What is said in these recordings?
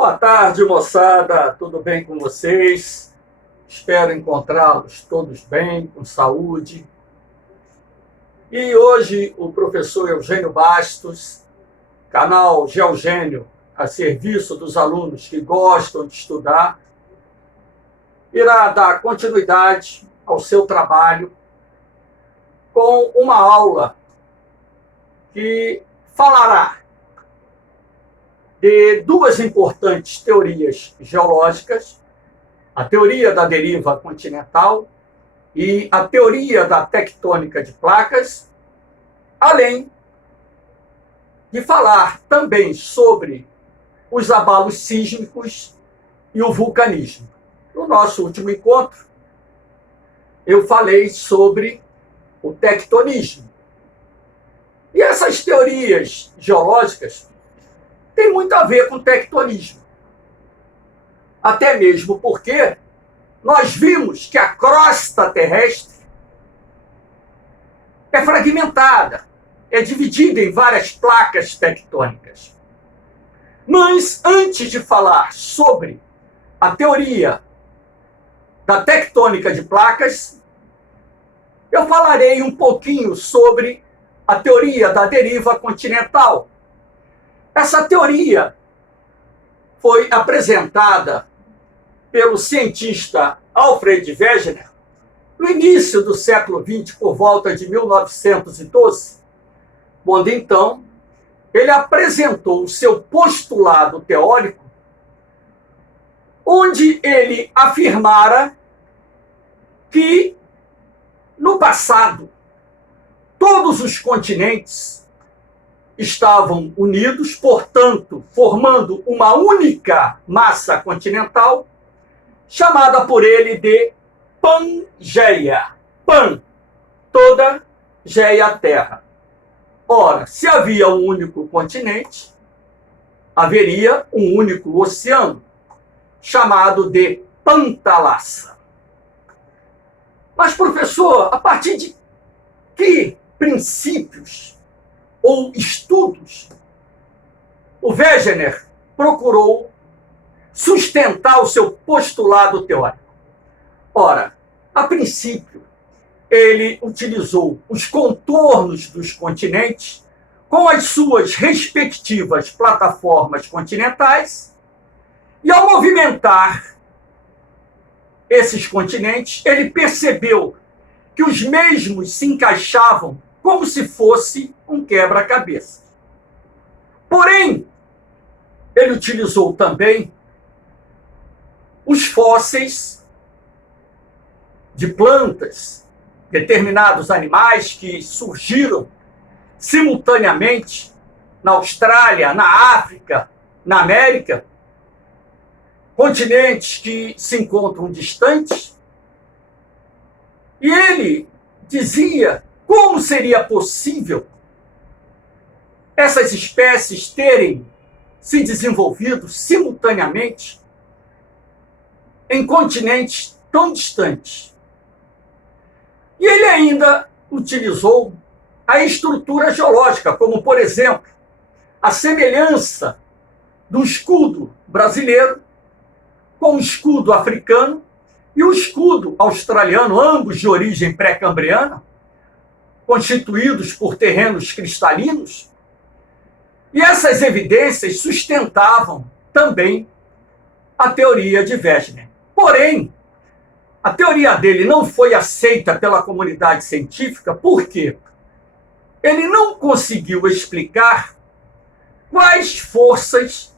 Boa tarde, moçada. Tudo bem com vocês? Espero encontrá-los todos bem, com saúde. E hoje o professor Eugênio Bastos, canal Geogênio, a serviço dos alunos que gostam de estudar, irá dar continuidade ao seu trabalho com uma aula que falará de duas importantes teorias geológicas, a teoria da deriva continental e a teoria da tectônica de placas, além de falar também sobre os abalos sísmicos e o vulcanismo. No nosso último encontro, eu falei sobre o tectonismo. E essas teorias geológicas têm muito a ver com o tectonismo. Até mesmo porque nós vimos que a crosta terrestre é fragmentada, é dividida em várias placas tectônicas. Mas, antes de falar sobre a teoria da tectônica de placas, eu falarei um pouquinho sobre a teoria da deriva continental. Essa teoria foi apresentada pelo cientista Alfred Wegener no início do século XX, por volta de 1912, quando então ele apresentou o seu postulado teórico, onde ele afirmara que, no passado, todos os continentes estavam unidos, portanto, formando uma única massa continental, chamada por ele de Pangeia. Pan, toda, Geia, terra. Ora, se havia um único continente, haveria um único oceano, chamado de Pantalassa. Mas, professor, a partir de que princípios ou estudos o Wegener procurou sustentar o seu postulado teórico? Ora, a princípio, ele utilizou os contornos dos continentes com as suas respectivas plataformas continentais e, ao movimentar esses continentes, ele percebeu que os mesmos se encaixavam como se fosse um quebra-cabeça. Porém, ele utilizou também os fósseis de plantas, determinados animais que surgiram simultaneamente na Austrália, na África, na América, continentes que se encontram distantes. E ele dizia como seria possível essas espécies terem se desenvolvido simultaneamente em continentes tão distantes. E ele ainda utilizou a estrutura geológica, como, por exemplo, a semelhança do escudo brasileiro com o escudo africano e o escudo australiano, ambos de origem pré-cambriana, constituídos por terrenos cristalinos. E essas evidências sustentavam também a teoria de Wegener. Porém, a teoria dele não foi aceita pela comunidade científica porque ele não conseguiu explicar quais forças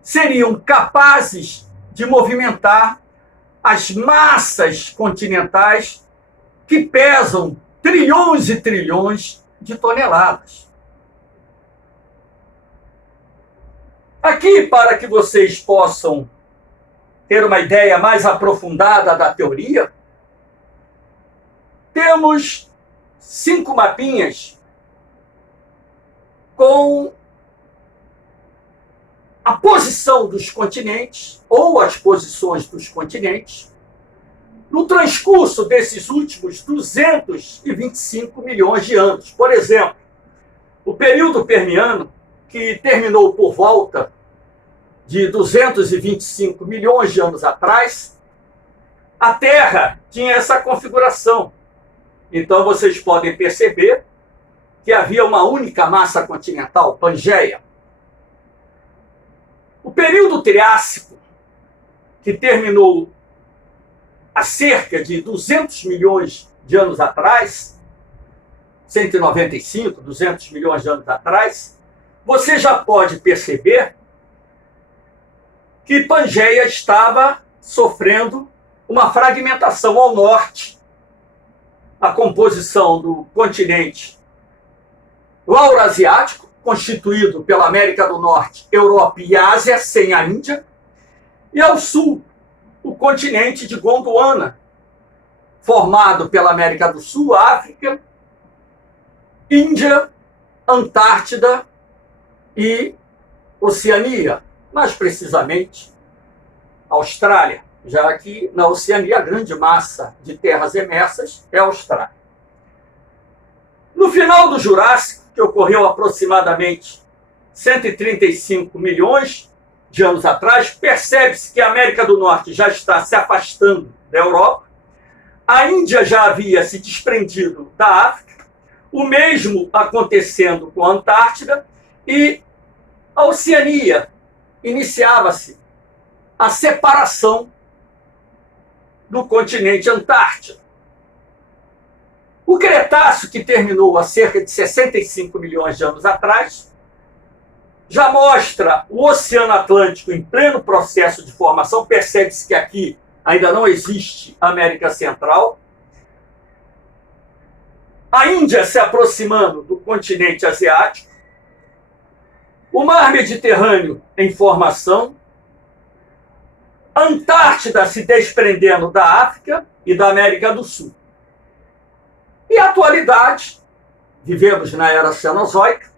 seriam capazes de movimentar as massas continentais que pesam trilhões e trilhões de toneladas. Aqui, para que vocês possam ter uma ideia mais aprofundada da teoria, temos 5 mapinhas com a posição dos continentes, ou as posições dos continentes, no transcurso desses últimos 225 milhões de anos. Por exemplo, o período Permiano, que terminou por volta de 225 milhões de anos atrás, a Terra tinha essa configuração. Então vocês podem perceber que havia uma única massa continental, Pangeia. O período Triássico, que terminou há cerca de 200 milhões de anos atrás, 195, 200 milhões de anos atrás, você já pode perceber que Pangeia estava sofrendo uma fragmentação ao norte. A composição do continente Laurasiático, constituído pela América do Norte, Europa e Ásia, sem a Índia, e ao sul, o continente de Gondwana, formado pela América do Sul, África, Índia, Antártida e Oceania, mais precisamente Austrália, já que na Oceania a grande massa de terras emersas é a Austrália. No final do Jurássico, que ocorreu aproximadamente 135 milhões de anos atrás, percebe-se que a América do Norte já está se afastando da Europa, a Índia já havia se desprendido da África, o mesmo acontecendo com a Antártida, e a Oceania iniciava-se a separação do continente Antártico. O Cretáceo, que terminou há cerca de 65 milhões de anos atrás, já mostra o Oceano Atlântico em pleno processo de formação. Percebe-se que aqui ainda não existe América Central. A Índia se aproximando do continente asiático. O Mar Mediterrâneo em formação. A Antártida se desprendendo da África e da América do Sul. E a atualidade, vivemos na era cenozoica,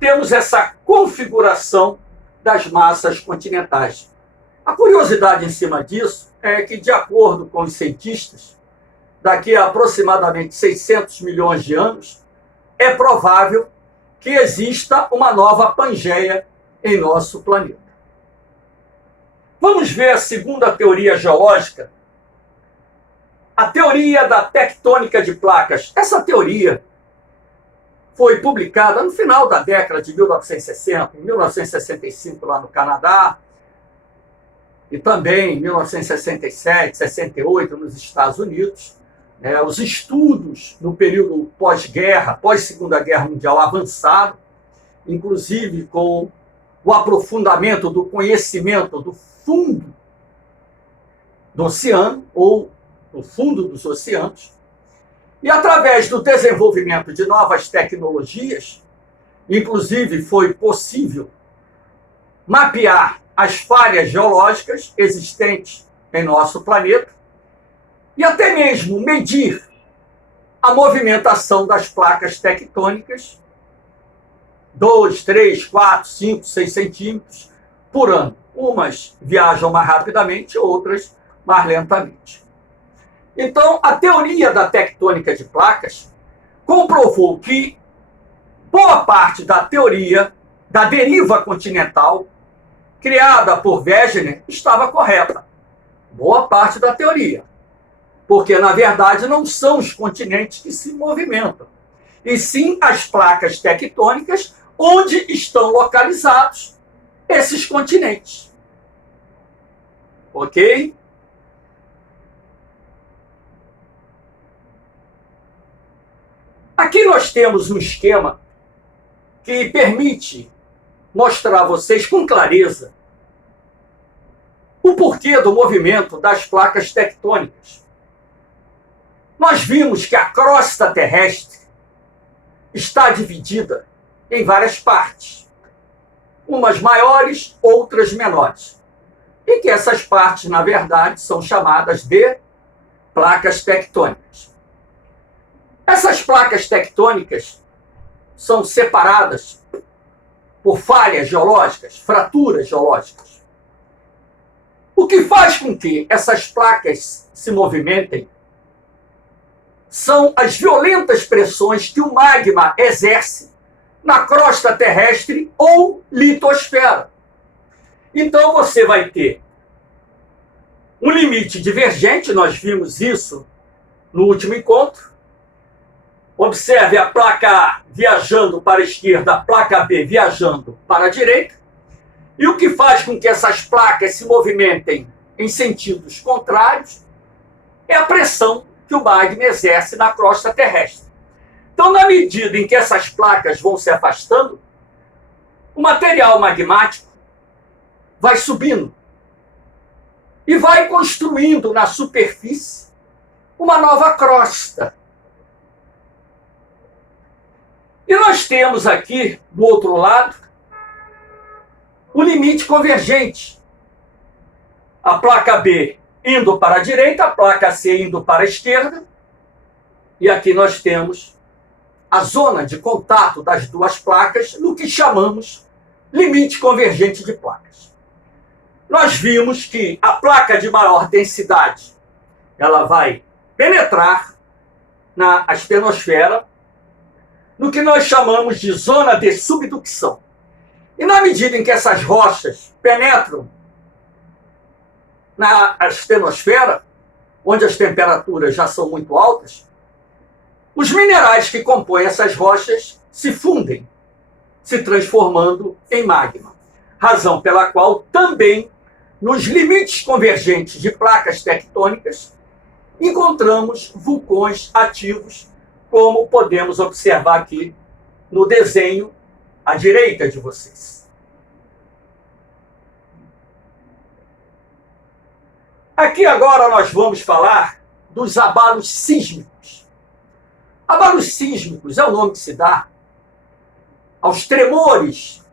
temos essa configuração das massas continentais. A curiosidade em cima disso é que, de acordo com os cientistas, daqui a aproximadamente 600 milhões de anos, é provável que exista uma nova Pangeia em nosso planeta. Vamos ver a segunda teoria geológica, a teoria da tectônica de placas. Essa teoria foi publicada no final da década de 1960, em 1965 lá no Canadá, e também em 1967, 68 nos Estados Unidos. Os estudos no período pós-guerra, pós-Segunda Guerra Mundial avançado, inclusive com o aprofundamento do conhecimento do fundo do oceano, ou do fundo dos oceanos, e através do desenvolvimento de novas tecnologias, inclusive foi possível mapear as falhas geológicas existentes em nosso planeta e até mesmo medir a movimentação das placas tectônicas 2, 3, 4, 5, 6 centímetros por ano. Umas viajam mais rapidamente, outras mais lentamente. Então, a teoria da tectônica de placas comprovou que boa parte da teoria da deriva continental, criada por Wegener, estava correta. Boa parte da teoria. Porque, na verdade, não são os continentes que se movimentam, e sim as placas tectônicas onde estão localizados esses continentes. Ok? Aqui nós temos um esquema que permite mostrar a vocês com clareza o porquê do movimento das placas tectônicas. Nós vimos que a crosta terrestre está dividida em várias partes, umas maiores, outras menores, e que essas partes, na verdade, são chamadas de placas tectônicas. Essas placas tectônicas são separadas por falhas geológicas, fraturas geológicas. O que faz com que essas placas se movimentem são as violentas pressões que o magma exerce na crosta terrestre ou litosfera. Então você vai ter um limite divergente, nós vimos isso no último encontro. Observe a placa A viajando para a esquerda, a placa B viajando para a direita. E o que faz com que essas placas se movimentem em sentidos contrários é a pressão que o magma exerce na crosta terrestre. Então, na medida em que essas placas vão se afastando, o material magmático vai subindo e vai construindo na superfície uma nova crosta. E nós temos aqui, do outro lado, o limite convergente. A placa B indo para a direita, a placa C indo para a esquerda. E aqui nós temos a zona de contato das duas placas no que chamamos limite convergente de placas. Nós vimos que a placa de maior densidade ela vai penetrar na astenosfera no que nós chamamos de zona de subducção. E na medida em que essas rochas penetram na astenosfera, onde as temperaturas já são muito altas, os minerais que compõem essas rochas se fundem, se transformando em magma. Razão pela qual também, nos limites convergentes de placas tectônicas, encontramos vulcões ativos, como podemos observar aqui no desenho à direita de vocês. Aqui agora nós vamos falar dos abalos sísmicos. Abalos sísmicos é o nome que se dá aos tremores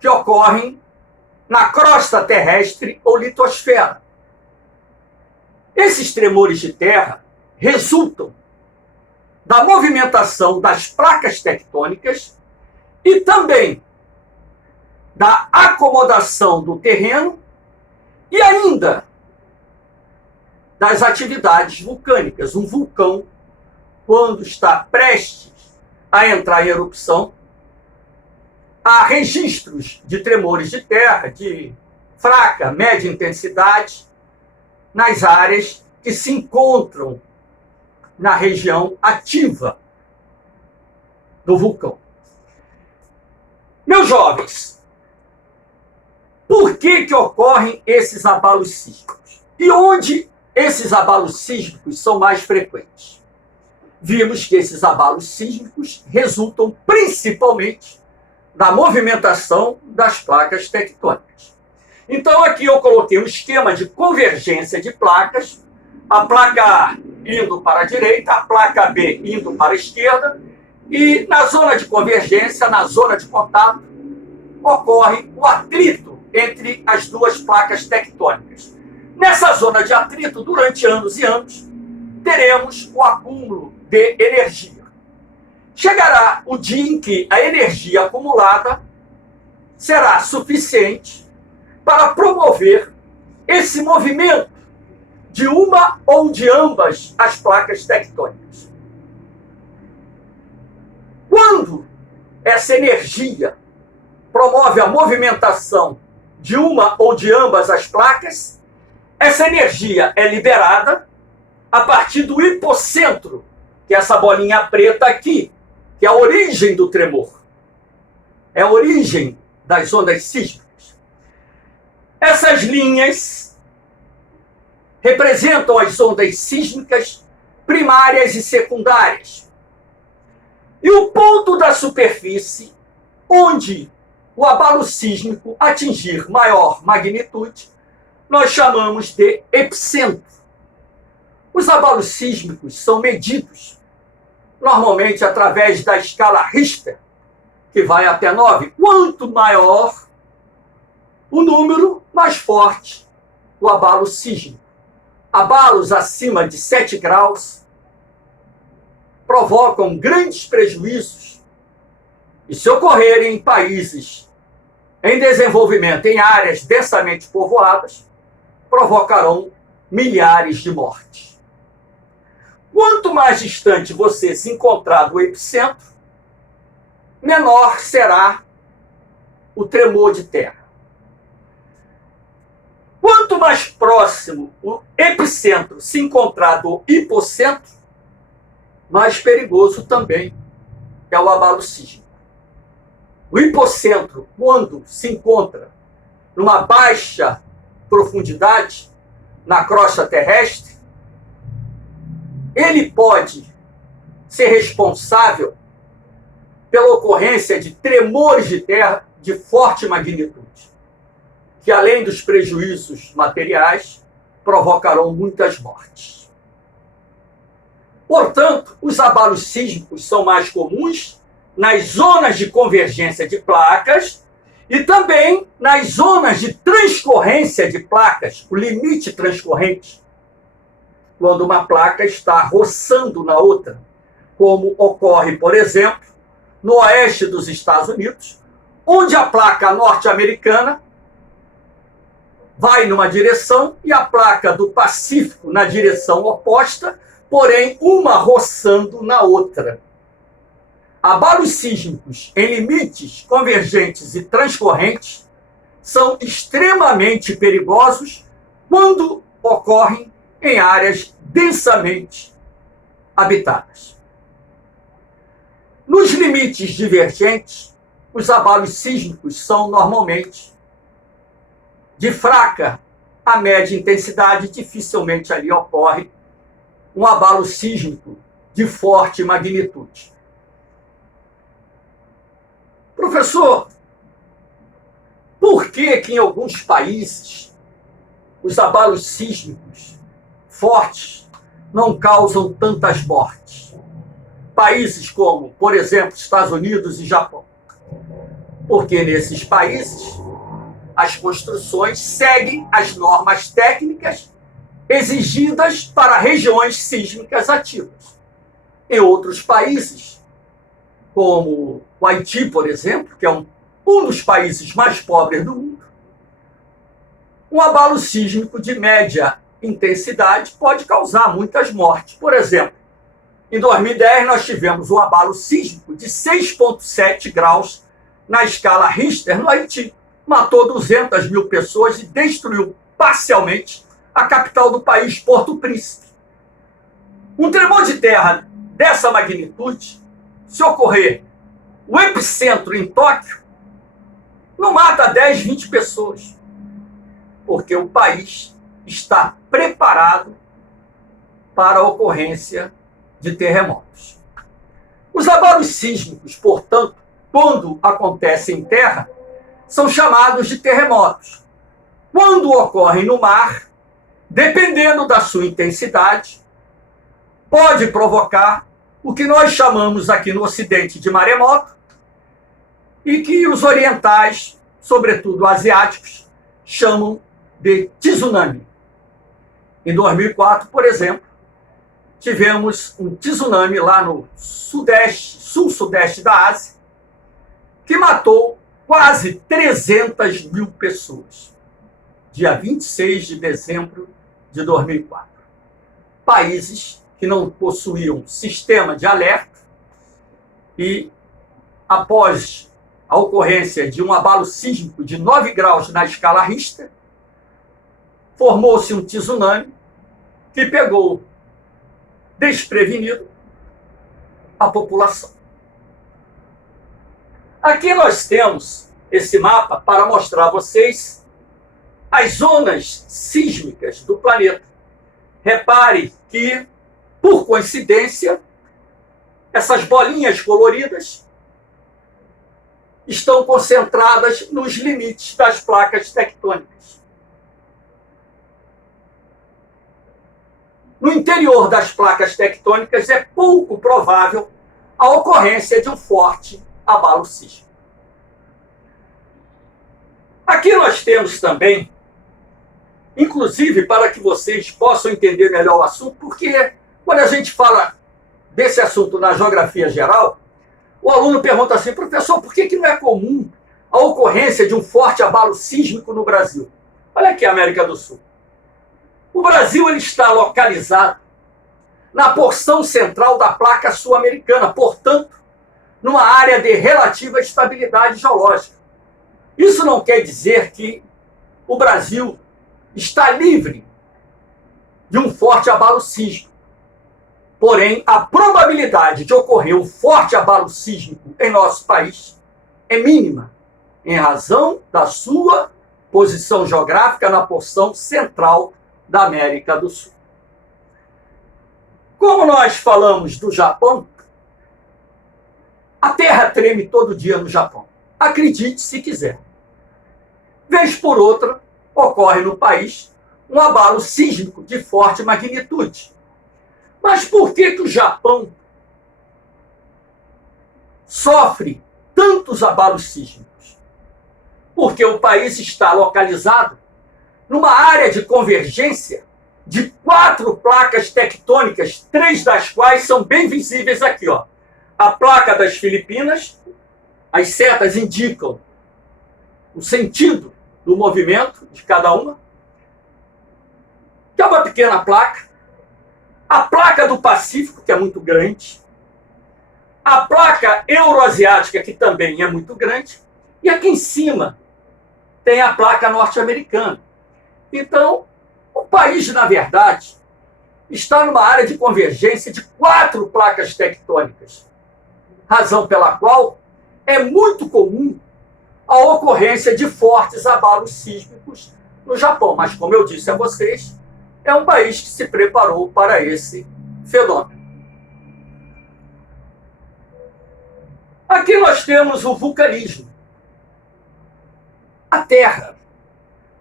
que ocorrem na crosta terrestre ou litosfera. Esses tremores de terra resultam da movimentação das placas tectônicas e também da acomodação do terreno e ainda das atividades vulcânicas. Um vulcão, quando está prestes a entrar em erupção, há registros de tremores de terra de fraca, média intensidade nas áreas que se encontram na região ativa do vulcão. Meus jovens, por que ocorrem esses abalos sísmicos? E onde esses abalos sísmicos são mais frequentes? Vimos que esses abalos sísmicos resultam principalmente da movimentação das placas tectônicas. Então aqui eu coloquei um esquema de convergência de placas, a placa A indo para a direita, a placa B indo para a esquerda, e na zona de convergência, na zona de contato, ocorre o atrito entre as duas placas tectônicas. Nessa zona de atrito, durante anos e anos, teremos o acúmulo de energia. Chegará o dia em que a energia acumulada será suficiente para promover esse movimento de uma ou de ambas as placas tectônicas. Quando essa energia promove a movimentação de uma ou de ambas as placas, essa energia é liberada a partir do hipocentro, que é essa bolinha preta aqui, que é a origem do tremor. É a origem das ondas sísmicas. Essas linhas representam as ondas sísmicas primárias e secundárias. E o ponto da superfície onde o abalo sísmico atingir maior magnitude, nós chamamos de epicentro. Os abalos sísmicos são medidos normalmente através da escala Richter, que vai até 9. Quanto maior o número, mais forte o abalo sísmico. Abalos acima de 7 graus provocam grandes prejuízos e, se ocorrerem em países em desenvolvimento, em áreas densamente povoadas, provocarão milhares de mortes. Quanto mais distante você se encontrar do epicentro, menor será o tremor de terra. mais próximo o epicentro se encontrar do hipocentro, mais perigoso também é o abalo sísmico. O hipocentro, quando se encontra numa baixa profundidade na crosta terrestre, ele pode ser responsável pela ocorrência de tremores de terra de forte magnitude, que além dos prejuízos materiais, provocarão muitas mortes. Portanto, os abalos sísmicos são mais comuns nas zonas de convergência de placas e também nas zonas de transcorrência de placas, o limite transcorrente, quando uma placa está roçando na outra, como ocorre, por exemplo, no oeste dos Estados Unidos, onde a placa norte-americana vai numa direção e a placa do Pacífico na direção oposta, porém uma roçando na outra. Abalos sísmicos em limites convergentes e transcorrentes são extremamente perigosos quando ocorrem em áreas densamente habitadas. Nos limites divergentes, os abalos sísmicos são normalmente de fraca a média intensidade, dificilmente ali ocorre um abalo sísmico de forte magnitude. Professor, por que em alguns países os abalos sísmicos fortes não causam tantas mortes? Países como, por exemplo, Estados Unidos e Japão. Porque nesses países as construções seguem as normas técnicas exigidas para regiões sísmicas ativas. Em outros países, como o Haiti, por exemplo, que é um dos países mais pobres do mundo, um abalo sísmico de média intensidade pode causar muitas mortes. Por exemplo, em 2010 nós tivemos um abalo sísmico de 6,7 graus na escala Richter no Haiti. Matou 200 mil pessoas e destruiu parcialmente a capital do país, Porto Príncipe. Um tremor de terra dessa magnitude, se ocorrer o epicentro em Tóquio, não mata 10, 20 pessoas, porque o país está preparado para a ocorrência de terremotos. Os abalos sísmicos, portanto, quando acontecem em terra, são chamados de terremotos. Quando ocorrem no mar, dependendo da sua intensidade, pode provocar o que nós chamamos aqui no Ocidente de maremoto e que os orientais, sobretudo asiáticos, chamam de tsunami. Em 2004, por exemplo, tivemos um tsunami lá no sul-sudeste da Ásia, que matou quase 300 mil pessoas, dia 26 de dezembro de 2004. Países que não possuíam sistema de alerta e, após a ocorrência de um abalo sísmico de 9 graus na escala Richter, formou-se um tsunami que pegou desprevenido a população. Aqui nós temos esse mapa para mostrar a vocês as zonas sísmicas do planeta. Repare que, por coincidência, essas bolinhas coloridas estão concentradas nos limites das placas tectônicas. No interior das placas tectônicas é pouco provável a ocorrência de um forte abalo sísmico. Aqui nós temos também, inclusive para que vocês possam entender melhor o assunto, porque quando a gente fala desse assunto na geografia geral, o aluno pergunta assim: professor, por que não é comum a ocorrência de um forte abalo sísmico no Brasil? Olha aqui a América do Sul. O Brasil ele está localizado na porção central da placa sul-americana, portanto, numa área de relativa estabilidade geológica. Isso não quer dizer que o Brasil está livre de um forte abalo sísmico. Porém, a probabilidade de ocorrer um forte abalo sísmico em nosso país é mínima, em razão da sua posição geográfica na porção central da América do Sul. Como nós falamos do Japão, a terra treme todo dia no Japão. Acredite se quiser. Vez por outra, ocorre no país um abalo sísmico de forte magnitude. Mas por que o Japão sofre tantos abalos sísmicos? Porque o país está localizado numa área de convergência de 4 placas tectônicas, 3 das quais são bem visíveis aqui, ó. A placa das Filipinas, as setas indicam o sentido do movimento de cada uma, que é uma pequena placa. A placa do Pacífico, que é muito grande. A placa euroasiática, que também é muito grande. E aqui em cima tem a placa norte-americana. Então, o país, na verdade, está numa área de convergência de 4 placas tectônicas. Razão pela qual é muito comum a ocorrência de fortes abalos sísmicos no Japão. Mas, como eu disse a vocês, é um país que se preparou para esse fenômeno. Aqui nós temos o vulcanismo. A Terra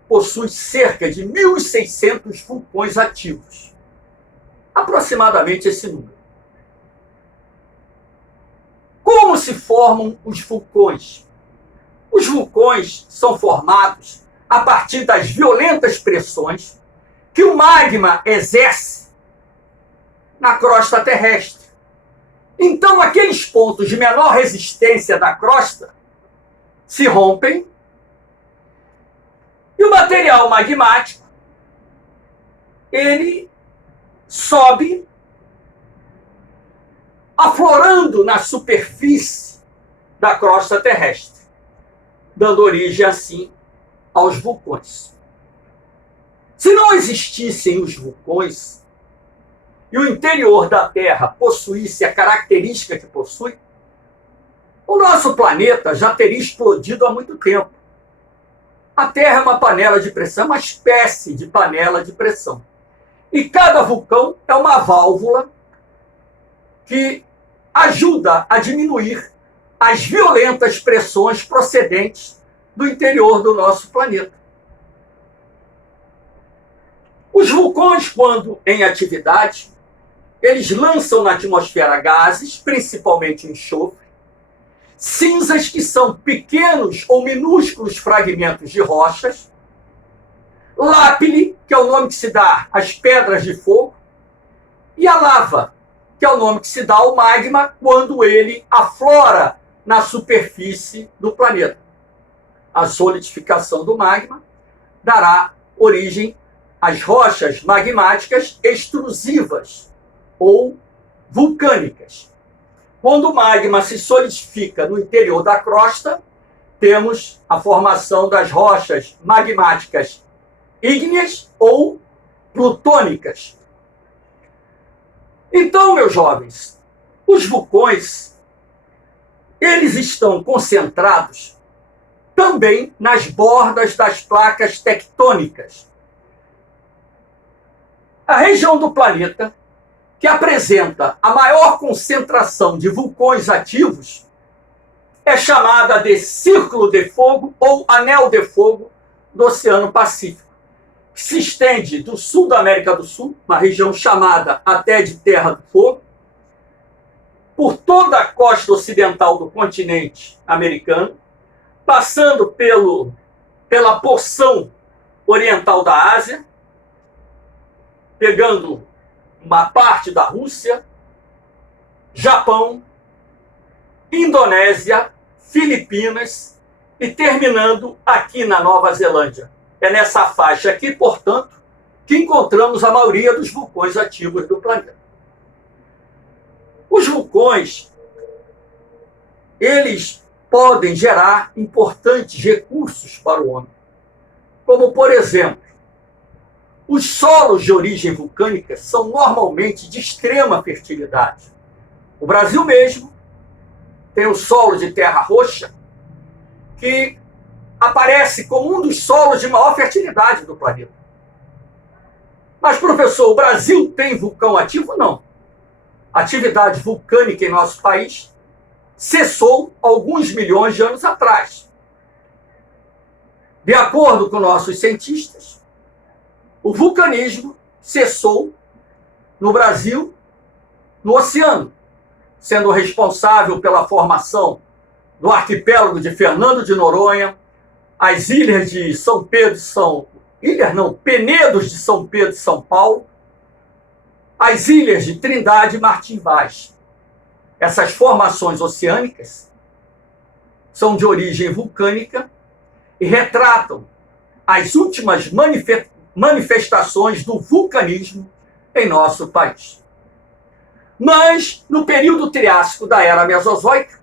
possui cerca de 1.600 vulcões ativos. Aproximadamente esse número. Como se formam os vulcões? Os vulcões são formados a partir das violentas pressões que o magma exerce na crosta terrestre. Então, aqueles pontos de menor resistência da crosta se rompem e o material magmático ele sobe, aflorando na superfície da crosta terrestre, dando origem, assim, aos vulcões. Se não existissem os vulcões e o interior da Terra possuísse a característica que possui, o nosso planeta já teria explodido há muito tempo. A Terra é uma panela de pressão, uma espécie de panela de pressão. E cada vulcão é uma válvula que ajuda a diminuir as violentas pressões procedentes do interior do nosso planeta. Os vulcões, quando em atividade, eles lançam na atmosfera gases, principalmente enxofre, cinzas que são pequenos ou minúsculos fragmentos de rochas, lápile, que é o nome que se dá às pedras de fogo, e a lava, que é o nome que se dá ao magma quando ele aflora na superfície do planeta. A solidificação do magma dará origem às rochas magmáticas extrusivas ou vulcânicas. Quando o magma se solidifica no interior da crosta, temos a formação das rochas magmáticas ígneas ou plutônicas. Então, meus jovens, os vulcões, eles estão concentrados também nas bordas das placas tectônicas. A região do planeta que apresenta a maior concentração de vulcões ativos é chamada de Círculo de Fogo ou Anel de Fogo do Oceano Pacífico, que se estende do sul da América do Sul, uma região chamada até de Terra do Fogo, por toda a costa ocidental do continente americano, passando pela porção oriental da Ásia, pegando uma parte da Rússia, Japão, Indonésia, Filipinas e terminando aqui na Nova Zelândia. É nessa faixa aqui, portanto, que encontramos a maioria dos vulcões ativos do planeta. Os vulcões, eles podem gerar importantes recursos para o homem, como, por exemplo, Os solos de origem vulcânica são normalmente de extrema fertilidade. O Brasil mesmo tem o solo de terra roxa, que aparece como um dos solos de maior fertilidade do planeta. Mas, professor, o Brasil tem vulcão ativo? Não. A atividade vulcânica em nosso país cessou alguns milhões de anos atrás. De acordo com nossos cientistas, o vulcanismo cessou no Brasil, no oceano, sendo responsável pela formação do arquipélago de Fernando de Noronha, as ilhas de São Pedro Penedos de São Pedro e São Paulo, as ilhas de Trindade e Martim Vaz. Essas formações oceânicas são de origem vulcânica e retratam as últimas manifestações do vulcanismo em nosso país. Mas, no período Triássico da Era Mesozoica,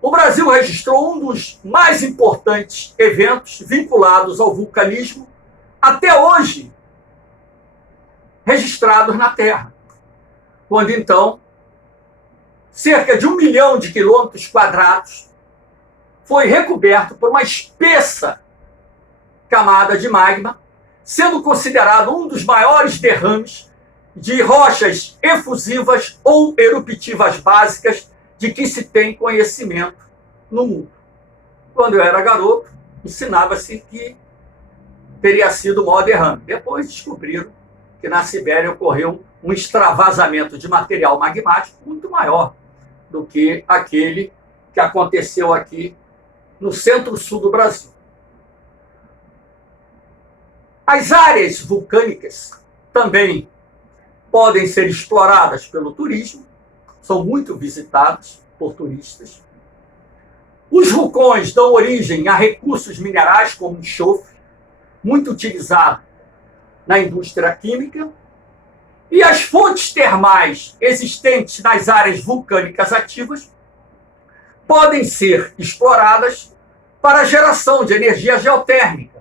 o Brasil registrou um dos mais importantes eventos vinculados ao vulcanismo até hoje registrados na Terra, quando então cerca de 1 milhão de quilômetros quadrados foi recoberto por uma espessa camada de magma, sendo considerado um dos maiores derrames de rochas efusivas ou eruptivas básicas de que se tem conhecimento no mundo. Quando eu era garoto, ensinava-se que teria sido o maior derrame. Depois descobriram que na Sibéria ocorreu um extravasamento de material magmático muito maior do que aquele que aconteceu aqui no centro-sul do Brasil. As áreas vulcânicas também podem ser exploradas pelo turismo, são muito visitados por turistas. Os vulcões dão origem a recursos minerais como enxofre, muito utilizado na indústria química, e as fontes termais existentes nas áreas vulcânicas ativas podem ser exploradas para a geração de energia geotérmica.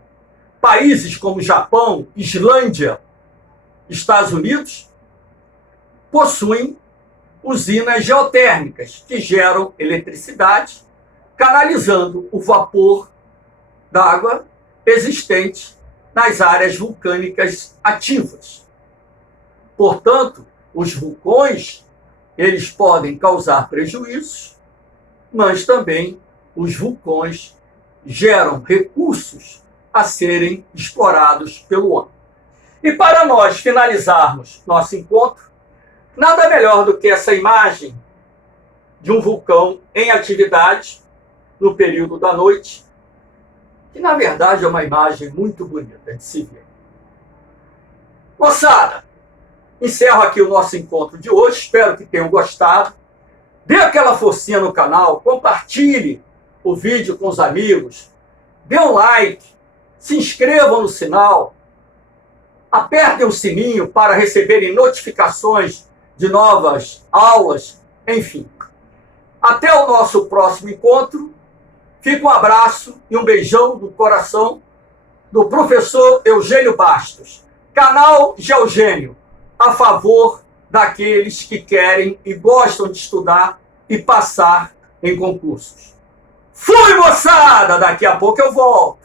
Países como Japão, Islândia, Estados Unidos possuem usinas geotérmicas que geram eletricidade, canalizando o vapor d'água existente nas áreas vulcânicas ativas. Portanto, os vulcões, eles podem causar prejuízos, mas também os vulcões geram recursos a serem explorados pelo homem. E para nós finalizarmos nosso encontro, nada melhor do que essa imagem de um vulcão em atividade no período da noite, que na verdade é uma imagem muito bonita de se ver. Moçada, encerro aqui o nosso encontro de hoje, espero que tenham gostado. Dê aquela forcinha no canal, compartilhe o vídeo com os amigos, dê um like, se inscrevam no sinal, apertem o sininho para receberem notificações de novas aulas, enfim. Até o nosso próximo encontro. Fica um abraço e um beijão do coração do professor Eugênio Bastos. Canal Geogênio, a favor daqueles que querem e gostam de estudar e passar em concursos. Fui, moçada! Daqui a pouco eu volto.